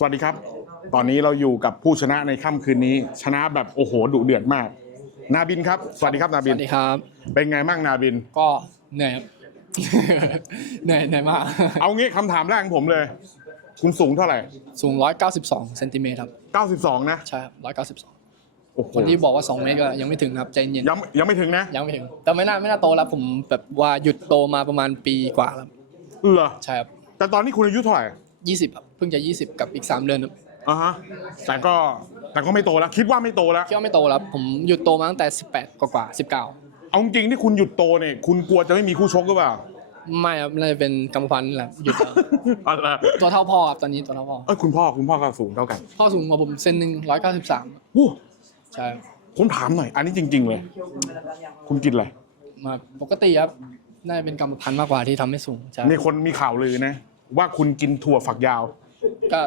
สวัสดีครับ ตอนนี้เราอยู่กับผู้ชนะในค่ำคืนนี้ ชนะแบบโอ้โหดุเดือดมาก นาบินครับ สวัสดีครับนาสบินวัสดีครับ เป็นไงบ้างนาบิน ก็เหนื่อยครับ เหนื่อยเหนื่อยมาก เอางี้คำถามแรกของผมเลย คุณสูงเท่าไหร่ สูง 192เซนติเมตรครับ 92 นะ ใช่ครับ 192โอ้โหคนที่บอกว่า 2 เมตรก็ยังไม่ถึงครับใจเย็นยังยังไม่ถึงนะ ยังไม่ถึง แต่ไม่น่าไม่น่าโตแล้วผมแบบว่าหยุดโตมาประมาณปีกว่าแล้วเหรอใช่ครับแต่ตอนนี้คุณอายุเท่าไหร่ 20ครับเพิ่งจะ 20 กับอีก 3 เดือนครับอ่าฮะแต่ก็แต่ก็ไม่โตแล้วคิดว่าไม่โตแล้ว คิดว่าไม่โตแล้วผมหยุดโตมาตั้งแต่ 18 กว่ากว่าๆ19เอาจริงๆที่คุณหยุดโตเนี่ยคุณกลัวจะไม่มีคู่ชกหรือเปล่าไม่ครับน่าจะเป็นกรรมพันธุ์แหละหยุดแล้ว อะไรตัวเท่าพ่อครับตอนนี้ตัวเท่าพ่อ เอ้ยคุณพ่อคุณพ่อก็สูงเท่ากันพ่อสูงกว่าผมเซนหนึ่ง193วู้ใช่ครับผมถามหน่อยอันนี้จริง ๆ เลย คุณกินอะไรมาปกติครับน่าจะเป็นกรรมพันธุ์มากกว่าที่ทำให้สูงใช่มีคนมีข่าวลือนะ ว่าคุณกินถั่วฝักยาว ก็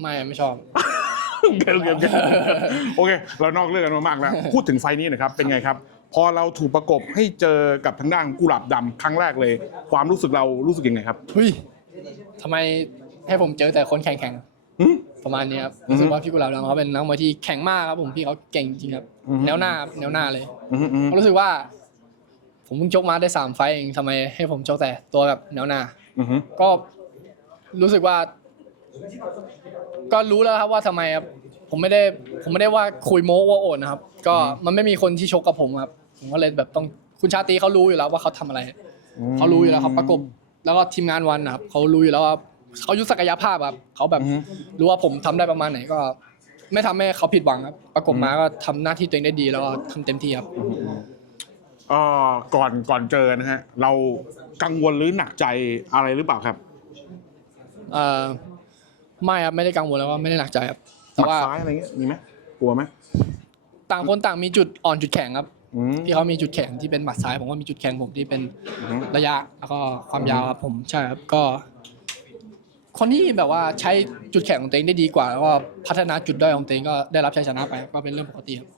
ไม่ไม่ชอบ โอเคโอเคโอเคโอเค เรานอกเรื่องกันมามากแล้ว พูดถึงไฟล์นี้หนะครับ เป็นไงครับ พอเราถูกประกบให้เจอกับทางด้านกุหลาบดำครั้งแรกเลย ความรู้สึกเรารู้สึกยังไงครับ เฮ้ยทำไมให้ผมเจอแต่คนแข่งหึๆประมาณนี้ครับอือฮึรู้สึกว่าพี่กุหลาบดำเขาเป็นนักมวยที่แข็งมากครับผมพี่เขาเก่งจริงครับ อือฮึ แนวหน้าครับแนวหน้าเลยอืมอืมผมรู้สึกว่า ผมเพิ่งชกมาได้สามไฟต์เองทำไมให้ผมชกแต่ตัวกับแนวหน้า อืมก็ รู้สึกว่า ก็รู้แล้วครับว่าทำไมครับผมไม่ได้ผมไม่ได้ว่าคุยโม้ว่าโอดนะครับ ก็มันไม่มีคนที่ชกกับผมครับผมก็เลยแบบต้องคุณชาตรีเขารู้อยู่แล้วว่าเขาทำอะไร เขารู้อยู่แล้วเขาประกบแล้วก็ทีมงานวันนะครับเขารู้อยู่แล้วว่าเขายุศักยภาพครับเขาแบบอืมรู้ว่าผมทำได้ประมาณไหนก็ ไม่ทำให้เขาผิดหวังครับ ประกบมาก็ทำหน้าที่ตัวเองได้ดี แล้วก็ทำเต็มที่ครับ เอ่อก่อนก่อนเจอนะฮะ เรากังวลหรือหนักใจอะไรหรือเปล่าครับ เอ่อไม่ครับไม่ได้กังวลแล้วว่าไม่ได้หนักใจครับหแต่มัดว่าซ้ายอะไรเงี้ยมีไหมกลัวไหมต่างคนต่างมีจุดอ่อนจุดแข็งครับ อืมที่เขามีจุดแข็งที่เป็นหมัดซ้ายผมก็มีจุดแข็งผมที่เป็นอืมระยะแล้วก็ความยาวครับผมใช่ครับก็ คนที่แบบว่าใช้จุดแข็งของตัวเองได้ดีกว่า แล้วก็พัฒนาจุดด้อยของตัวเองก็ได้รับชัยชนะไปก็เป็นเรื่องปกติครับ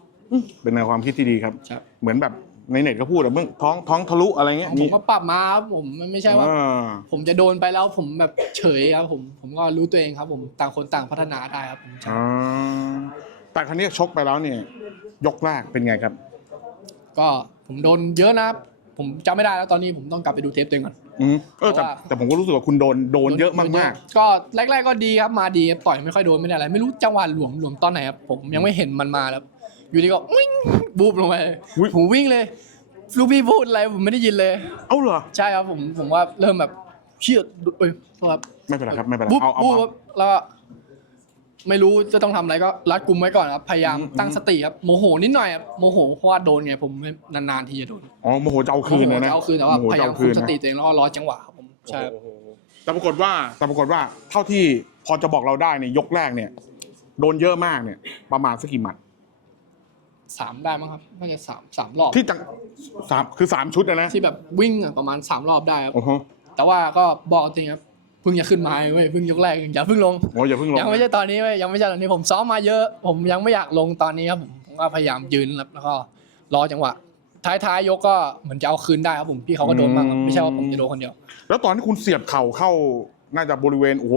เป็นในวความคิดที่ดีครับใช่เหมือนแบบ ในเน็ตก็พูดอะเมื่อท้องท้องทะลุอะไรเงี้ยผมก็ปรับมาครับผมมันไม่ใช่ว่าอ่า ผมจะโดนไปแล้วผมแบบเฉยครับผมผมก็รู้ตัวเองครับ ผมต่างคนต่างพัฒนาได้ครับผมใช่อ่าแต่ครั้นี้ชกไปแล้วเนี่ย ยกแรกเป็นไงครับ ก็ผมโดนเยอะนะครับผมจำไม่ได้แล้วตอนนี้ผมต้องกลับไปดูเทปตัวเองก่อนอืมเออแต่เพราะว่าแต่ผมก็รู้สึกว่าคุณโดนโดนเยอะมากก็แรก ๆก็ดีครับมาดีครับต่อยไม่ค่อยโดนไม่ได้อะไร ไม่รู้จังหวะหลวมหลวมตอนไหนครับผมยังไม่เห็นมันมาแล้ว อยู่ดีก็วิ่งบูบลงไปอุ๊ย ผมวิ่งเลย ลูกพี่พูดอะไรผมไม่ได้ยินเลยๆเอ้าเหรอ ใช่ครับผมผมว่าเริ่มแบบเชี่ยเอ้ยโทษครับไม่เป็นไรครับไม่เป็นไรบุ๊บเอาเอาบุ๊บมาครับแล้วก็ไม่รู้จะต้องทำอะไรก็รัดกุมไว้ก่อนครับ พยายามอืม ตั้งสติครับโมโหนิดหน่อยครับโมโหเพราะว่าโดนไงผมไม่นานๆทีจะโดนอ๋อโมโหจะเอาคืนโมนะโหนะจะเอาคืนแต่ว่าโมโหพยาจะยามเอาคุคืมนสนะ ติตัวเองแล้วก็รอจังหวะครับผมใช่ครับโอ้โหแต่ปรากฏว่าแต่ปรากฏว่าเท่าที่พอจะบอกเราได้เนี่ยยกแรกเนี่ย โดนเยอะมากเนี่ย ประมาณสักกี่หมัด สามได้มั้งครับน่าจะสามสามรอบที่จังสามคือสามชุดนะนะที่แบบวิ่งอะประมาณสามรอบได้ครับ โอ้โหแต่ว่าก็บอกจริงครับเพิ่งจะขึ้นมาเว้ยเพิ่งยกแรกอย่าเพิ่งลง โอ้ยอย่าเพิ่งลงยังไม่ใช่ตอนนี้เว้ยยังไม่ใช่ตอนนี้ผมซ้อมมาเยอะ ผมยังไม่อยากลงตอนนี้ครับผมผมก็พยายามยืนครับแล้วก็รอจังหวะท้ายๆยกก็เหมือนจะเอาคืนได้ครับผมพี่เขาก็โดนบ้างครับไม่ใช่ว่าผมจะโดนคนเดียว แล้วตอนที่คุณเสียบเข่าเข้าน่าจะบริเวณโอ้โห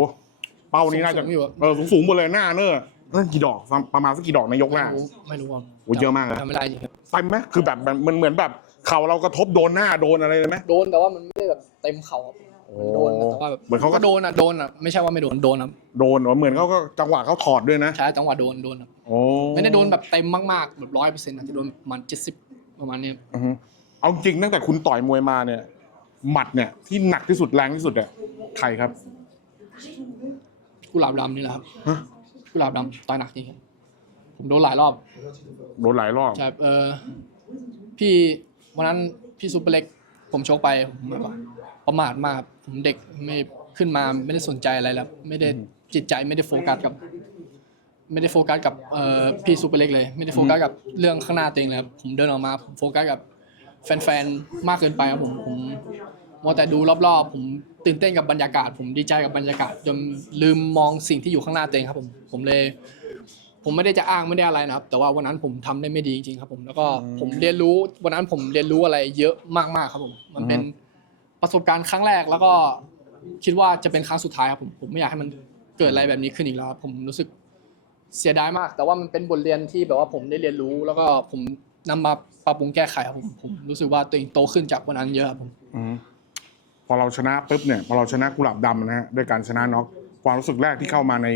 เป้านี้น่าจะสูงๆอยู่อะ เออสูงสูงๆหมดเลยหน้าเนอะ นั่นกี่ดอกประมาณสักกี่ดอกในยกแรกไม่รู้ไม่รู้ว่าโอ้เยอะมากเลยทำไม่ได้จริงครับ เต็มไหมคือแบบมันเหมือนแบบเข่าเรากระทบโดนหน้าโดนอะไรเลยไหม โดนแต่ว่ามันไม่ได้แบบเต็มเข่าครับมันโดนนะแต่ว่าแบบเหมือนเขาก็ก็โดนอะโดนอะไม่ใช่ว่าไม่โดนโดนครับโดนเหมือนเขาก็จังหวะเขาถอดด้วยนะใช้จังหวะโดนโดนครับโอ้ไม่ได้โดนแบบเต็มมากๆแบบร้อยเปอร์เซ็นต์อาจจะโดนประมันเจ็ดสิบประมาณนี้ครับอือฮึเอาจริงตั้งแต่คุณต่อยมวยมาเนี่ย หมัดเนี่ยที่หนักที่สุดแรงที่สุดเนี่ยใครครับ กุหลาบดำนี่แหละครับฮะ กุหลาบดำต่อยหนักจริงครับผมโดนหลายรอบ โดนหลายรอบ ใช่เออพี่วันนั้นพี่ซุปเปอร์เล็ก ผมชกไปผมแบบว่าประมาทมากครับผมเด็กไม่ขึ้นมาไม่ได้สนใจอะไรแล้ว ไม่ได้จิตใจไม่ได้โฟกัสกับ ไม่ได้โฟกัสกับเอ่อพี่ซุปเปอร์เล็กเลย ไม่ได้โฟกัสกับเรื่องข้างหน้าตัวเองเลยครับผมเดินออกมาผมโฟกัสกับแฟนๆมากเกินไปครับผมผม มัวแต่ดูรอบๆ ผมตื่นเต้นกับบรรยากาศ ผมดีใจกับบรรยากาศจนลืมมองสิ่งที่อยู่ข้างหน้าตัวเองครับผมผมเลย ผมไม่ได้จะอ้างไม่ได้อะไรนะครับ แต่ว่าวันนั้นผมทำได้ไม่ดีจริงๆครับผมแล้วก็ผมเรียนรู้วันนั้นผมเรียนรู้อะไรเยอะมากๆครับผม มันเป็นประสบการณ์ครั้งแรกแล้วก็คิดว่าจะเป็นครั้งสุดท้ายครับผมผมไม่อยากให้มันเกิดอะไรแบบนี้ขึ้นอีกแล้วครับผมรู้สึกเสียดายมาก แต่ว่ามันเป็นบทเรียนที่แบบว่าผมได้เรียนรู้ แล้วก็ผมนำมาปรับปรุงแก้ไขครับผมผมรู้สึกว่าตัวเองโตขึ้นจากวันนั้นเยอะครับผม อืม พอเราชนะปุ๊บเนี่ยพอเราชนะกุหลาบดำนะฮะด้วยการชนะน็อกความรู้สึกแรกที่เข้ามาใน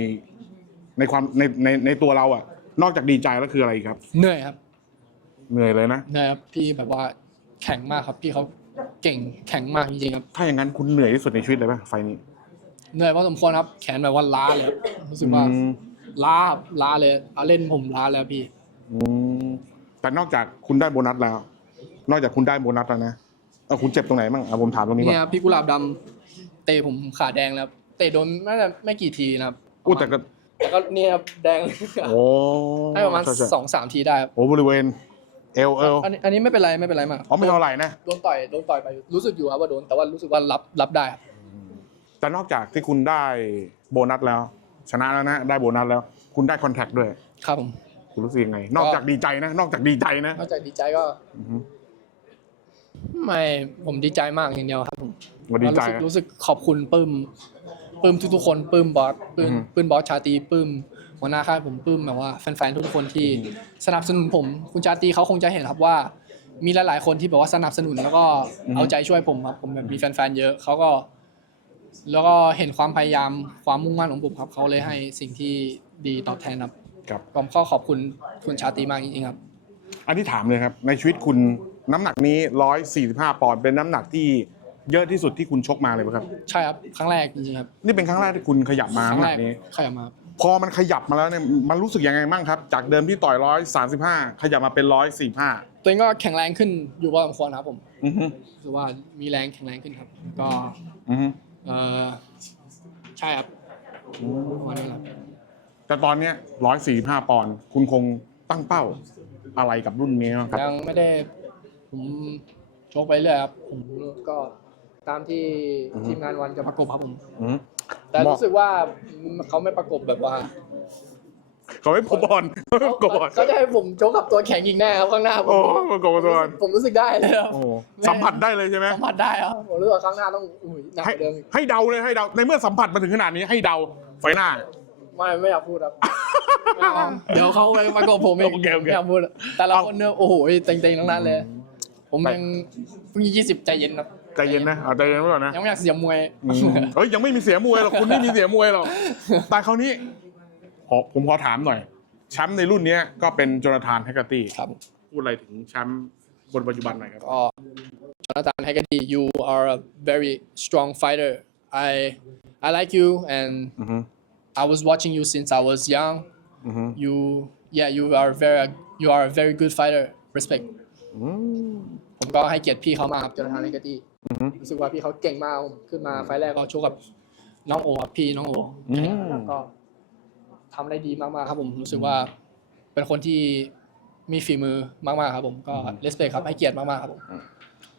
ในความในในในตัวเราอะนอกจากดีใจแล้วคืออะไรครับ เหนื่อยครับเหนื่อยเลยนะ เหนื่อยครับพี่แบบว่าแข็งมากครับ พี่เขาเก่งแข็งมากจริงๆครับ ถ้าอย่างนั้นคุณเหนื่อยที่สุดในชีวิตเลยป่ะไฟล์นี้ เหนื่อยพอสมควรครับ แขนแบบว่าล้าเลยครับรู้สึกว่าอืม ล้าครับล้าเลยเอาเล่นผมล้าแล้วพี่ อืมแต่นอกจากคุณได้โบนัสแล้ว นอกจากคุณได้โบนัสแล้วนะเออคุณเจ็บตรงไหนบ้างอะผมถามตรงนี้ก่อเนี่ยนครับพี่กุหลาบดำเตะผมขาแดงแล้วครับเตะโดนน่าจะไม่กี่ทีนะครับอู้แต่ก็แล้วก็เนี่ยครับแดงโอ้ให้ประมาณใช่ใช่สองสามทีได้ครับโอ้บริเวณ เอลเอลอันนี้อันนี้ไม่เป็นไรไม่เป็นไรมากอ๋อไม่เท่าไหร่นะ โดนต่อยโดนต่อยไปรู้สึกอยู่ครับว่าโดนแต่ว่ารู้สึกว่ารับรับได้ครับแต่นอกจากที่คุณได้โบนัสแล้ว ชนะแล้วนะได้โบนัสแล้ว คุณได้คอนแทคด้วย ครับผม คุณรู้สึกยังไง นอกจากดีใจนะ นอกจากดีใจนะนอกจากดีใจก็อือฮึ ไม่ผมดีใจมากอย่างเดียวครับผมว่าดีใจ รู้สึกนะรู้สึกขอบคุณปลื้มปลื้มทุกๆคนปลื้มบอสปลื้มอือฮึปลื้มบอสชาตรีปลื้มหัวหน้าค่ายผมปลื้มแบบว่าแฟนๆทุกๆคนที่สนับสนุนผม คุณชาตรีเขาคงจะเห็นครับว่า มีหลายๆคนที่แบบว่าสนับสนุนแล้วก็เอาใจช่วยผมครับผมแบบมีแฟนๆเยอะเขาก็ แล้วก็เห็นความพยายามความมุ่งมั่นของผมครับเขาเลยให้สิ่งที่ดีตอบแทนครับครับ ผมก็ขอบคุณคุณชาตรีมากจริงๆครับ อันนี้ถามเลยครับ ในชีวิตคุณ น้ำหนักนี้ร้อยสี่สิบห้าปอนด์เป็นน้ำหนักที่เยอะที่สุดที่คุณชกมาเลยไหมครับ ใช่ครับ ครั้งแรกจริงๆครับนี่เป็นครั้งแรกที่คุณขยับมาครั้น้ำงหแรนักกนี้ ขยับมาครับพอมันขยับมาแล้วเนี่ยมันรู้สึกยังไงบ้างครับ จากเดิมที่ต่อยร้อยสามสิบห้าขยับมาเป็นร้อยสี่ห้าตัวเองก็แข็งแรงขึ้นอยู่พอสมควรครับผมอือฮึรู้สึกว่ามีแรงแข็งแรงขึ้นครับ ก็อือฮึเออใช่ครับประมาณนี้ครับแต่ตอนเนี้ยร้อยสี่ห้าปอนด์คุณคงตั้งเป้าอะไรกับรุ่นนี้บ้างครับ ยังไม่ได้ ผมโชคไปเรื่อยครับ ผมก็ตามที่อือฮึ ทีมงานวันจะประกบครับผม อือฮึแต่รู้สึกว่าเขาไม่ประกบแบบว่าเขาไม่พบอลเขาไม่ประกบอลเขาจะให้ผมโชกกับตัวแข็งอีกแน่ครับข้างหน้าผมโอ้ประกบตัวผมรู้สึกได้เลยครับ โอ้สัมผัสได้เลยใช่ไหม สัมผัสได้ครับผมรู้สึกว่าข้างหน้าต้องอุ้ยหนักกให้ว่าเดิมอีกให้เดาเลยให้เดาในเมื่อสัมผัสมาถึงขนาดนี้ให้เดาไฟหน้า ไม่ไม่อยากพูดครับไม่เอาเดี๋ยวเขาไปประกบผมเองโอเคโอเค ไม่อยากพูดแต่ละเอาคนเนี่ยโอ้โหเต็งๆทั้งนั้นเลย ผมยังเพิ่งยี่สิบใจเย็นครับใจเย็นนะเอาใจเย็นไว้ก่อนนะยังไม่อยากเสียมวยอืมเฮ้ยยังไม่มีเสียมวยหรอกคุณไม่มีเสียมวยหรอกแต่คราวนี้ขอผมขอถามหน่อยแชมป์ในรุ่นเนี้ยก็เป็นโจนาธานแฮกเกอร์ตี้ครับ พูดอะไรถึงแชมป์คนปัจจุบันหน่อยครับ ก็จอนาธานแฮกเกอร์ตี้ you are a very strong fighter I I like you and อือฮึ I was watching you since I was young อือฮึ you yeah you are very you are a very good fighter respect อืม ผมก็ให้เกียรติพี่เขามากครับจอนาธานแฮกเกอร์ตี้อือฮึรู้สึกว่าพี่เขาเก่งมากผมขึ้นมาไฟล์แรกก็ชกกับน้องโอครับพี่น้องโออืมก็ทำได้ดีมากๆครับผมรู้สึกว่า เป็นคนที่มีฝีมือมากๆครับผมก็เลสเปคครับให้เกียรติมากๆครับผม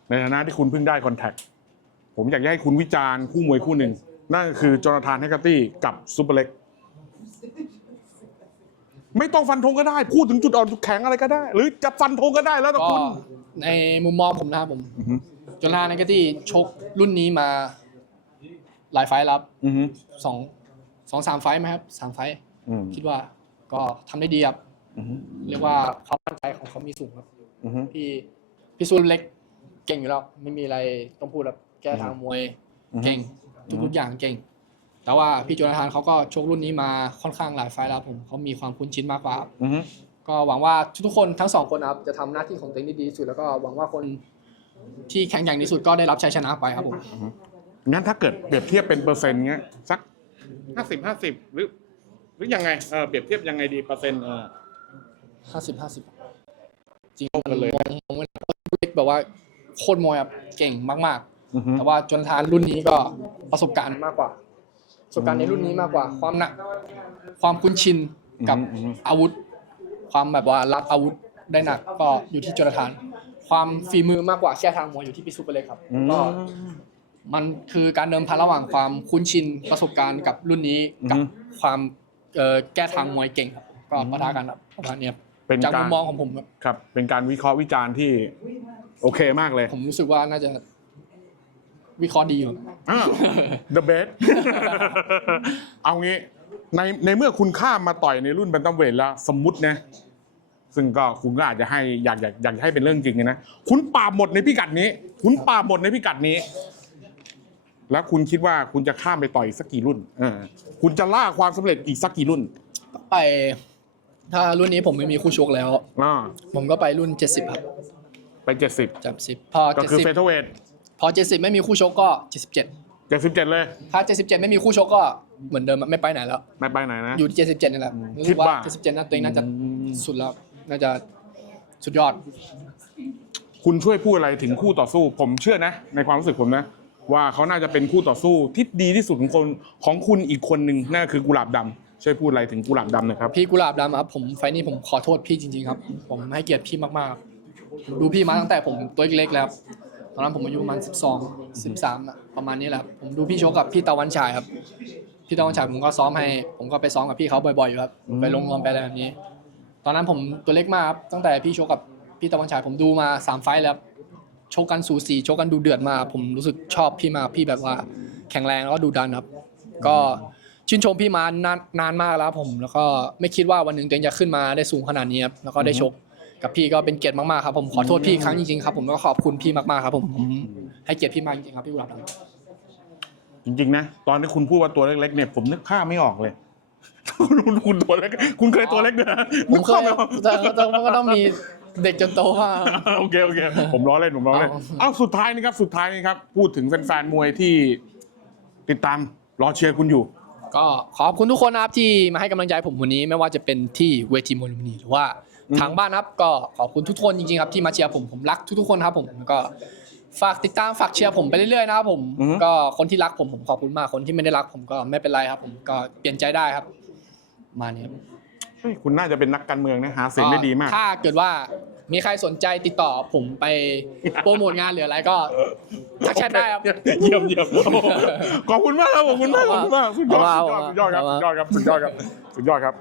ในฐานะที่คุณเพิ่งได้คอนแทคผมอยากจะให้คุณวิจารณ์คู่มวยคู่หนึ่ง นั่นก็คือโจนาธานแฮกเกอร์ตี้กับซูเปอร์เล็ก ไม่ต้องฟันธงก็ได้ พูดถึงจุดอ่อนจุดแข็งอะไรก็ได้ หรือจะฟันธงก็ได้แล้วแต่ก็คุณ ในมุมมองผมนะครับผมอือฮึจนลาในกที่ชกรุ่นนี้มา หลายไฟล์แล้วครับอือฮึสองสองสามไฟล์ไหมครับสามไฟล์อืมคิดว่าก็ทำได้ดีครับ อือฮึเรียกว่าความมั่นใจของเขามีสูงครับ อือฮึ พี่พี่ซูนเล็กเก่งอยู่แล้วไม่มีอะไรต้องพูดครับแก้ทางมวยเก่งทุกๆอย่างเก่ง แต่ว่าพี่โจนาธานเขาก็ชกรุ่นนี้มาค่อนข้างหลายไฟล์แล้วผมเขามีความคุ้นชินมากกว่าครับอือฮึ ก็หวังว่าทุกๆคนทั้งสองคนนะครับจะทำหน้าที่ของตัวเองได้ดีที่สุดแล้วก็หวังว่าคนที่แข็งแกร่งที่สุดก็ได้รับชัยชนะไปครับผม งั้นถ้าเกิดเปรียบเทียบเป็นเปอร์เซ็นต์เงี้ยสักห้าสิบห้าสิบหรือ หรือยังไงเออเปรียบเทียบยังไงดีเปอร์เซ็นต์เออ ห้าสิบห้าสิบจริงเท่ากันเลย มองมองไม่ได้เล็กแบบว่าโคตรมวยครับเก่งมากอือฮึ ๆ แต่ว่าจนทานรุ่นนี้ก็ประสบการณ์มากกว่า ประสบการณ์ในรุ่นนี้มากกว่า ความหนัก ความคุ้นชินกับอือฮึอาวุธ ความแบบว่ารับอาวุธได้หนักก็อยู่ที่จนทาน ความฝีมือมากกว่าแค่ทางมวยอยู่ที่พี่ซุปเปอร์เล็กครับอืม ก็มันคือการเดิมพันระหว่างความคุ้นชินประสบการณ์กับรุ่นนี้กับอือฮึ ความเอ่อแก้ทางมวยเก่งครับก็ปะทะกันครับประมาณเนี้ยครับเป็นจากกามุรมมองของผมครับครับ เป็นการวิเคราะห์วิจารณ์ที่โอเคมากเลยผมรู้สึกว่าน่าจะวิเคราะห์ดีอยู่อ่า the best เอางี้ ในในเมื่อคุณข้ามมาต่อยในรุ่นแบนตัมเวทแล้ว สมมุตินะ ซึ่งก็คุณก็อาจจะให้อยากอยากอยากให้เป็นเรื่องจริงนะคุณปราบหมดในพิกัดนี้ คุณปราบหมดในพิกัดนี้ แล้วคุณคิดว่าคุณจะข้ามไปต่อยสักกี่รุ่นเออคุณจะล่าความสำเร็จอีกสักกี่รุ่นไป ถ้ารุ่นนี้ผมไม่มีคู่ชกแล้ว อ่าผมก็ไปรุ่น 70 ครับไปเจ็ดสิบจับสิบพอก็คือเฟเธอร์เวท70พอ 70 ไม่มีคู่ชกก็ 77 เจ็ดสิบเจ็ดเลย ถ้า 77 ไม่มีคู่ชกก็เหมือนเดิมอะไม่ไปไหนแล้ว ไม่ไปไหนนะ อยู่ที่ 77นี่แหละรู้คิสึดกว่าว่า77น่าตัวเองน่าจะสุดแล้ว น่าจะสุดยอด คุณช่วยพูดอะไรถึงคู่ต่อสู้ ผมเชื่อนะ ในความรู้สึกผมนะ ว่าเขาน่าจะเป็นคู่ต่อสู้ที่ดีที่สุดของคนของคุณอีกคนหนึ่งนั่นก็คือกุหลาบดำช่วยพูดอะไรถึงกุหลาบดำหน่อยครับ พี่กุหลาบดำครับผมไฟล์นี้ผมขอโทษพี่จริงๆครับ ผมให้เกียรติพี่มากๆผมดูพี่มาตั้งแต่ผมตัวเล็กๆแล้วครับต อนนั้นผมอายุประมาณ12 13อะประมาณนี้แหละครับผมดูพี่ชกกับพี่ตะวันฉายครับ พี่ตะวันฉายผมก็ซ้อมให้ ผมก็ไปซ้อมกับพี่เขาบ่อยๆอยู่ครับไปลงรวมไปอะไรแบบนี้ ตอนนั้นผมตัวเล็กมากครับตั้งแต่พี่ชกกับพี่ตะวันฉายผมดูมาสามไฟล์แล้วครับชกกันสูสีชกกันดูเดือดมากผมรู้สึกชอบพี่มากพี่แบบว่าแข็งแรงแล้วก็ดูดันครับ ก็ชื่นชมพี่มานานนานมากแล้วครับผม แล้วก็ไม่คิดว่าวันหนึ่งตัวเองจะขึ้นมาได้สูงขนาดนี้ครับแล้วก็ได้ชก กับพี่ก็เป็นเกียรติมากๆครับผมขอโทษพี่อีกครั้งจริงๆครับผมแล้วก็ขอบคุณพี่มากๆครับผมผมให้เกียรติพี่มากจริงๆครับพี่กุหลาบดำจริงๆนะตอนที่คุณพูดว่าตัวเล็กๆเนี่ยผมนึกภาพไม่ออกเลย คุณคุณตัวเล็กคุณเคยตัวเล็กด้วยนะผนึมกเคภาพยไม่ออกแต่แต่มันก็ต้องมีเด็กจนโตมาก โอเคโอเคผมล้อเล่นผมล้อเล่นเอาเอาสุดท้ายนี่ครับสุดท้ายนี่ครับ พูดถึงแฟนๆมวยที่ติดตามรอเชียร์คุณอยู่ ก็ขอบคุณทุกคนนะครับที่มาให้กำลังใจผมวันนี้ ไม่ว่าจะเป็นที่เวทีมวยลุมพินีหรือว่าอืม ทางบ้านนะครับก็ขอบคุณทุกคนจริงๆครับที่มาเชียร์ผมผมรักทุกๆคนครับผมแล้วก็ฝากติดตามฝากเชียร์ผมไปเรื่อยๆนะครับผมก็คนที่รักผมผมขอบคุณมากคนที่ไม่ได้รักผมก็ไม่เป็นไรครับ ผมก็เปลี่ยนใจได้ครับ มาเนี่ยเฮ้ยคุณน่าจะเป็นนักการเมืองนะหาเสียงได้ดีมาก ถ้าเกิดว่ามีใครสนใจติดต่อผมไปโปรโมทงานหรืออะไรก็ทักแชทได้ครับ เยี่ยมเยี่ยมโอ้โหขอบคุณมากครับขอบคุณมากขอบคุณมากสุดยอดเอาสุดมายอดสุดยอดครับเอาสุมาดยอดครับสุดยอดครับสุดยอดครับ